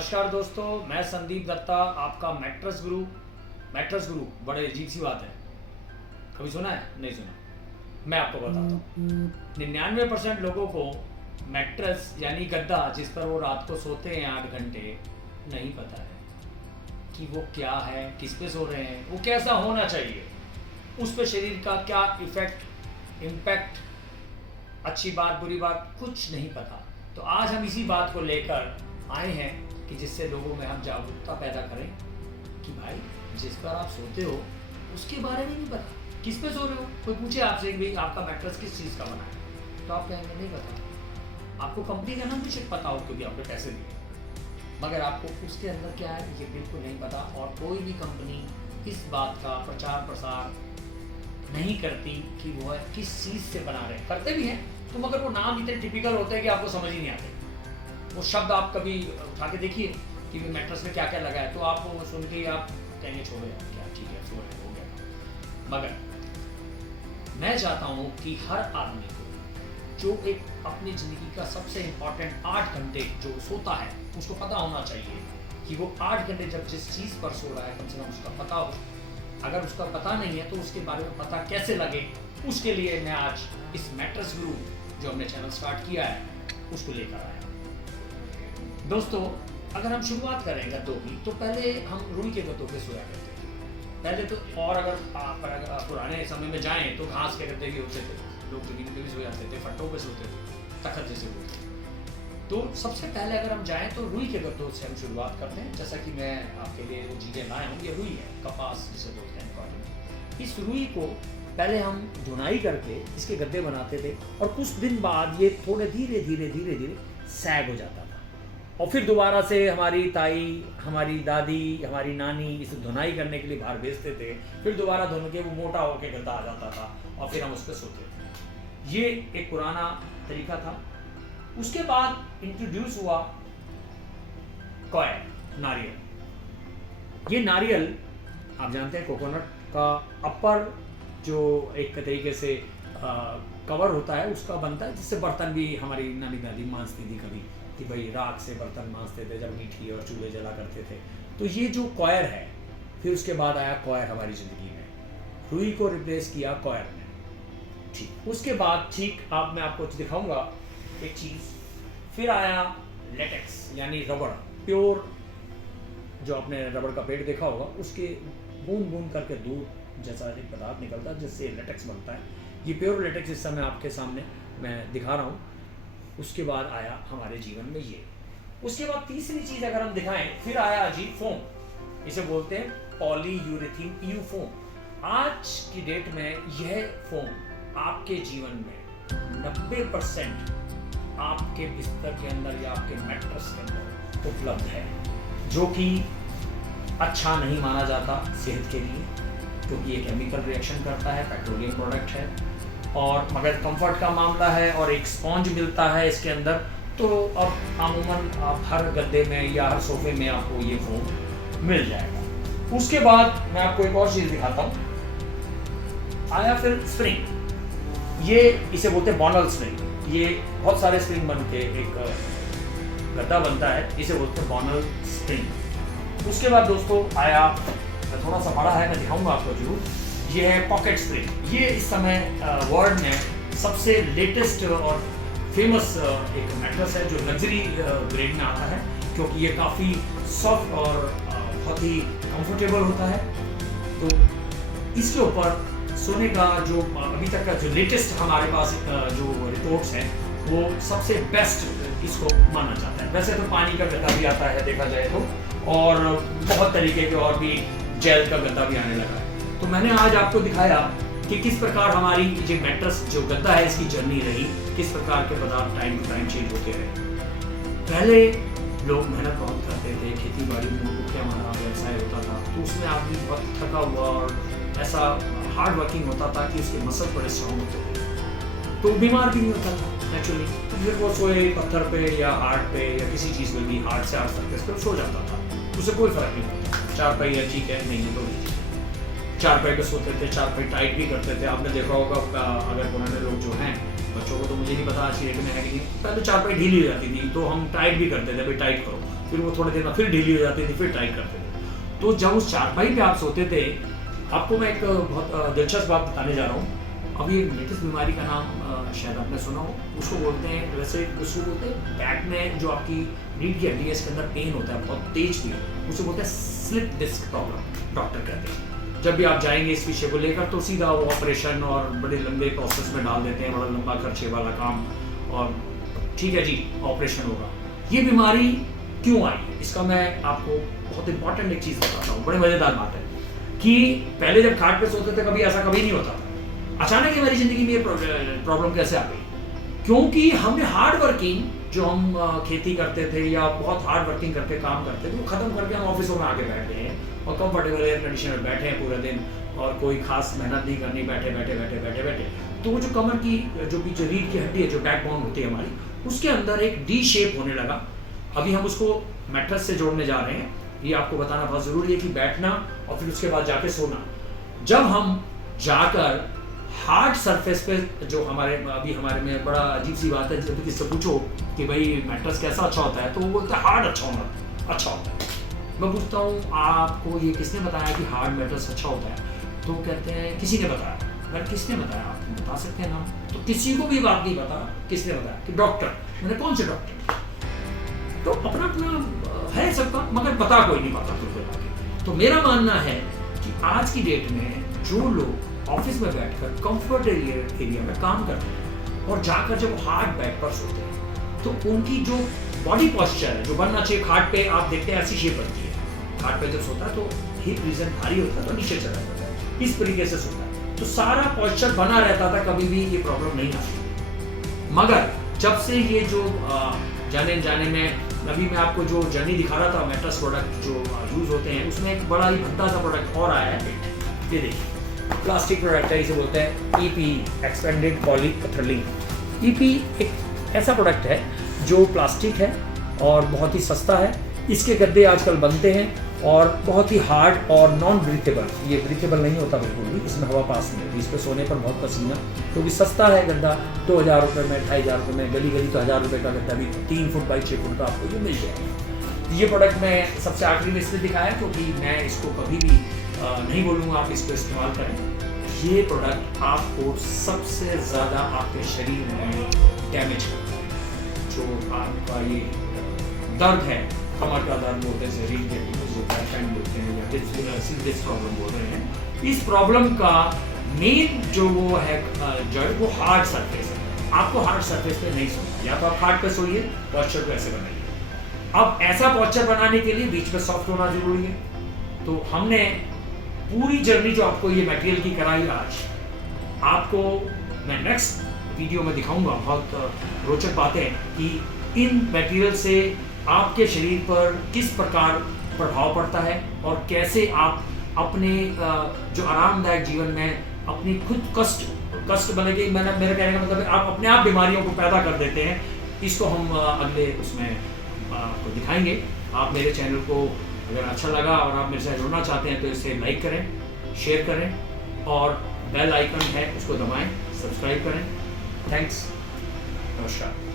नमस्कार दोस्तों, मैं संदीप दत्ता, आपका मैट्रेस गुरु। मैट्रेस गुरु बड़े अजीब सी बात है, कभी सुना है? नहीं सुना। मैं आपको बताता हूँ। 99% लोगों को मैट्रेस यानी गद्दा जिस पर वो रात को सोते हैं 8 घंटे, नहीं पता है कि वो क्या है, किस पे सो रहे हैं, वो कैसा होना चाहिए, उस पर शरीर का क्या इफेक्ट, इम्पैक्ट, अच्छी बात बुरी बात कुछ नहीं पता। तो आज हम इसी बात को लेकर आए हैं कि जिससे लोगों में हम जागरूकता पैदा करें कि भाई जिस पर आप सोते हो उसके बारे में नहीं पता, किस पे सो रहे हो। कोई पूछे आपसे कि भाई आपका मैट्रेस किस चीज़ का बना है, तो आप कहेंगे नहीं पता। आपको कंपनी का नाम भी पता हो क्योंकि आपने पैसे दिए, मगर आपको उसके अंदर क्या है ये बिल्कुल नहीं पता। और कोई भी कंपनी इस बात का प्रचार प्रसार नहीं करती कि वो है किस चीज़ से बना रहे हैं। करते भी हैं तो मगर वो नाम इतने टिपिकल होते हैं कि आपको समझ ही नहीं आते। वो शब्द आप कभी उठा के देखिए कि मैट्रेस में क्या क्या लगा है, तो आप वो सुन के आप कहेंगे छोड़ो यार, क्या ठीक है सो रहे हो गया। मगर मैं चाहता हूँ कि हर आदमी को जो एक अपनी ज़िंदगी का सबसे इम्पॉर्टेंट 8 घंटे जो सोता है उसको पता होना चाहिए कि वो 8 घंटे जब जिस चीज़ पर सो रहा है कम से कम उसका पता हो। अगर उसका पता नहीं है तो उसके बारे में पता कैसे लगे, उसके लिए मैं आज इस मैट्रेस गुरु जो हमने चैनल स्टार्ट किया है उसको लेकर आया। दोस्तों, अगर हम शुरुआत करें गद्दों की तो पहले हम रुई के गद्दों पे सोया करते थे पहले तो। और अगर आप पुराने समय में जाएं तो घास के गद्दे भी होते थे, लोग जमीन पे भी सो जाते थे, फट्टों पे सोते थे, तखत जैसे बोलते थे। तो सबसे पहले अगर हम जाएं तो रुई के गद्दों से हम शुरुआत करते हैं। जैसा कि मैं आपके लिए जो चीज़ें लाया हूँ ये रुई है, कपास जिसे बोलते हैं कॉटन। इस रुई को पहले हम धुनाई करके इसके गद्दे बनाते थे और कुछ दिन बाद ये थोड़े धीरे धीरे सैग हो जाता था। और फिर दोबारा से हमारी ताई, हमारी दादी, हमारी नानी इसे धुनाई करने के लिए बाहर भेजते थे, फिर दोबारा धुन के वो मोटा होकर गद्दा आ जाता था और फिर हम उस पर सोते थे। ये एक पुराना तरीका था। उसके बाद इंट्रोड्यूस हुआ कॉयर, नारियल। ये नारियल आप जानते हैं कोकोनट का अपर जो एक तरीके से कवर होता है उसका बनता है, जिससे बर्तन भी हमारी नानी दादी मांजती थी कभी कि भाई राख से बर्तन मांजते थे जब मीठी और चूल्हे जला करते थे। तो ये जो कॉयर है, फिर उसके बाद आया कॉयर हमारी ज़िंदगी में, रुई को रिप्लेस किया कॉयर ने। ठीक, उसके बाद मैं आपको दिखाऊंगा एक चीज़। फिर आया लेटेक्स यानी रबड़, प्योर जो आपने रबड़ का पेड़ देखा होगा उसके बूंद बूंद करके दूध जैसा एक पदार्थ निकलता है जिससे लेटेक्स बनता है। ये प्योर लेटेक्स इस समय आपके सामने मैं दिखा रहा हूँ। उसके बाद आया हमारे जीवन में ये। उसके बाद तीसरी चीज अगर हम दिखाएं, फिर आया जी फोम, इसे बोलते हैं पॉलीयूरेथीन पीयू फोम। आज की डेट में यह फोम आपके जीवन में 90% आपके बिस्तर के अंदर या आपके मैट्रेस के अंदर उपलब्ध है, जो कि अच्छा नहीं माना जाता सेहत के लिए क्योंकि ये केमिकल रिएक्शन करता है, पेट्रोलियम प्रोडक्ट है। और मगर कंफर्ट का मामला है और एक स्पॉन्ज मिलता है इसके अंदर, तो अब अमूमन आप हर गद्दे में या हर सोफे में आपको ये फोम मिल जाएगा। उसके बाद मैं आपको एक और चीज़ दिखाता हूँ। आया फिर स्प्रिंग, ये इसे बोलते हैं बॉनल स्प्रिंग। ये बहुत सारे स्प्रिंग बन के एक गद्दा बनता है, इसे बोलते हैं बॉनल स्प्रिंग। उसके बाद दोस्तों आया, थोड़ा सा बड़ा है, मैं दिखाऊंगा आपको जरूर, ये है पॉकेट स्प्रिंग। ये इस समय वर्ल्ड में सबसे लेटेस्ट और फेमस एक मैट्रेस है जो लग्जरी ग्रेड में आता है क्योंकि ये काफ़ी सॉफ्ट और बहुत ही कंफर्टेबल होता है। तो इसके ऊपर सोने का जो अभी तक का जो लेटेस्ट हमारे पास जो रिपोर्ट्स हैं वो सबसे बेस्ट इसको माना जाता है। वैसे तो पानी का गद्दा भी आता है देखा जाए तो, और बहुत तरीके के और भी जेल का गद्दा भी आने लगा है। तो मैंने आज आपको दिखाया कि किस प्रकार हमारी जो मैट्रेस जो गद्दा है इसकी जर्नी रही, किस प्रकार के पदार्थ टाइम टू टाइम चेंज होते रहे। पहले लोग मेहनत बहुत करते थे, खेती बाड़ी में मुख्य हमारा व्यवसाय होता था, तो उसमें आदमी बहुत थका हुआ और ऐसा हार्ड वर्किंग होता था कि उसके मसल बड़े स्ट्रॉन्ग होते थे, तो बीमार भी नहीं होता था नेचुरली। तो फिर वो सोए पत्थर पे या हार्ड पे या किसी चीज़ में भी हार्ड से हार्ड सर्फेस पर सो जाता था, उसे कोई फर्क नहीं पड़ता। चारपाई है ठीक है, नहीं तो नहीं। चारपाई पे सोते थे, चारपाई टाइट भी करते थे। आपने देखा होगा अगर पुराने लोग जो हैं, बच्चों को तो मुझे नहीं पता आज की डेट में है कि नहीं, पहले चारपाई ढीली हो जाती थी तो हम टाइट भी करते थे, भाई टाइट करो, फिर वो थोड़े दिन में फिर ढीली हो जाती थी, फिर टाइट करते थे। तो जब उस चारपाई पे आप सोते थे, आपको मैं एक बहुत दिलचस्प बात बताने जा रहा हूँ। अभी एक लेटेस्ट बीमारी का नाम शायद आपने सुना हो, उसको बोलते हैं, वैसे उसको बोलते हैं बैक में जो आपकी रीढ़ की हड्डी है इसके अंदर पेन होता है, बहुत तेज पेन, उसे बोलते हैं स्लिप डिस्क प्रॉब्लम, डॉक्टर कहते हैं। जब भी आप जाएंगे इस विषय को लेकर तो सीधा वो ऑपरेशन और बड़े लंबे प्रोसेस में डाल देते हैं, बड़ा लंबा खर्चे वाला काम, और ठीक है जी ऑपरेशन होगा। ये बीमारी क्यों आई, इसका मैं आपको बहुत इंपॉर्टेंट एक चीज़ बताता हूँ, बड़ी मज़ेदार बात है कि पहले जब खाट पे सोते थे कभी ऐसा कभी नहीं होता था। अचानक हमारी ज़िंदगी में ये प्रॉब्लम कैसे आ गई? क्योंकि हमने हार्ड वर्किंग जो हम खेती करते थे या बहुत हार्ड वर्किंग करके काम करते थे वो ख़त्म करके हम ऑफिसों में आके बैठ गए हैं और कंफर्टेबल एयर कंडीशन में बैठे हैं पूरे दिन और कोई खास मेहनत नहीं करनी, बैठे बैठे बैठे बैठे बैठे। तो वो जो कमर की जो पीछे रीढ़ की हड्डी है, जो बैकबोन होती है हमारी, उसके अंदर एक डी शेप होने लगा। अभी हम उसको मैट्रेस से जोड़ने जा रहे हैं, ये आपको बताना बहुत ज़रूरी है कि बैठना और फिर उसके बाद जाके सोना। जब हम जाकर हार्ड सरफेस पे, जो हमारे अभी हमारे में बड़ा अजीब सी बात है, जब किससे पूछो कि भाई मैट्रेस कैसा अच्छा होता है तो वो बोलते हैं हार्ड अच्छा होता है। मैं पूछता हूँ आपको ये किसने बताया कि हार्ड मैट्रेस अच्छा होता है? तो कहते हैं किसी ने बताया। मैं किसने बताया, आप बता सकते हैं नाम? तो किसी को भी बात नहीं पता, किसने बताया? कि डॉक्टर। मैंने कौन से डॉक्टर? तो अपना अपना है सबका, मगर पता कोई नहीं पाता फिर। तो मेरा मानना है कि आज की डेट में जो लोग ऑफिस में बैठकर कंफर्ट एरिया में काम करते हैं और जाकर जब हार्ड बैक पर सोते हैं तो उनकी जो बॉडी पॉस्चर है, जो बनना चाहिए खाट पे, आप देखते हैं ऐसी शेप बनती है। खाट पे जब सोता है तो हिप रीजन भारी होता है तो नीचे चला जाता है, इस तरीके से सोता है तो सारा पॉस्चर बना रहता था, कभी भी ये प्रॉब्लम नहीं आती। मगर जब से ये जो जाने में अभी मैं आपको जो जर्नी दिखा रहा था, मैट्रेस प्रोडक्ट जो यूज होते हैं, उसमें एक बड़ा ही भद्दा सा प्रोडक्ट और आया है। ये देखिए, प्लास्टिक प्रोडक्ट है, इसे बोलते हैं ईपी, एक्सपेंडेड पॉलीइथीलीन। ईपी एक ऐसा प्रोडक्ट है जो प्लास्टिक है और बहुत ही सस्ता है। इसके गद्दे आजकल बनते हैं और बहुत ही हार्ड और नॉन ब्रीथेबल, ये ब्रीथेबल नहीं होता बिल्कुल भी, इसमें हवा पास नहीं होती, इस पर सोने पर बहुत पसीना, क्योंकि सस्ता है गद्दा। 2000 रुपये में, 2500 में, गली तो 1000 रुपये का गद्दा भी 3 फुट बाई 6 फुट का आपको ये मिल जाएगा। ये प्रोडक्ट मैं सबसे आखिरी में इसलिए दिखाया क्योंकि मैं इसको कभी भी नहीं बोलूँगा आप इसको इस्तेमाल करें। ये प्रोडक्ट आपको सबसे ज़्यादा आपके शरीर में डैमेज करता है। जो आपका ये दर्द है, कमर का दर्द बोलते हैं, रीढ़ के बोलते हैं या डिस्क प्रॉब्लम बोल रहे हैं, इस प्रॉब्लम का मेन जो वो है जड़, वो हार्ड सरफेस है। आपको हार्ड सरफेस पे नहीं सोना, या तो आप हार्ड पे सोइए, पॉस्चर को ऐसे बनाइए। अब ऐसा पॉस्चर बनाने के लिए बीच में सॉफ्ट होना जरूरी है। तो हमने पूरी जर्नी जो आपको ये मटेरियल की कराई आज, आपको मैं नेक्स्ट वीडियो में दिखाऊंगा बहुत रोचक बातें कि इन मटेरियल से आपके शरीर पर किस प्रकार प्रभाव पड़ता है और कैसे आप अपने जो आरामदायक जीवन में अपनी खुद कष्ट बनेगी। मेरा कहने का मतलब है आप अपने आप बीमारियों को पैदा कर देते हैं। इसको हम अगले उसमें आपको दिखाएंगे। आप मेरे चैनल को अगर अच्छा लगा और आप मेरे साथ जुड़ना चाहते हैं तो इसे लाइक करें, शेयर करें और बेल आइकन है उसको दबाएं, सब्सक्राइब करें। थैंक्स, नमस्कार।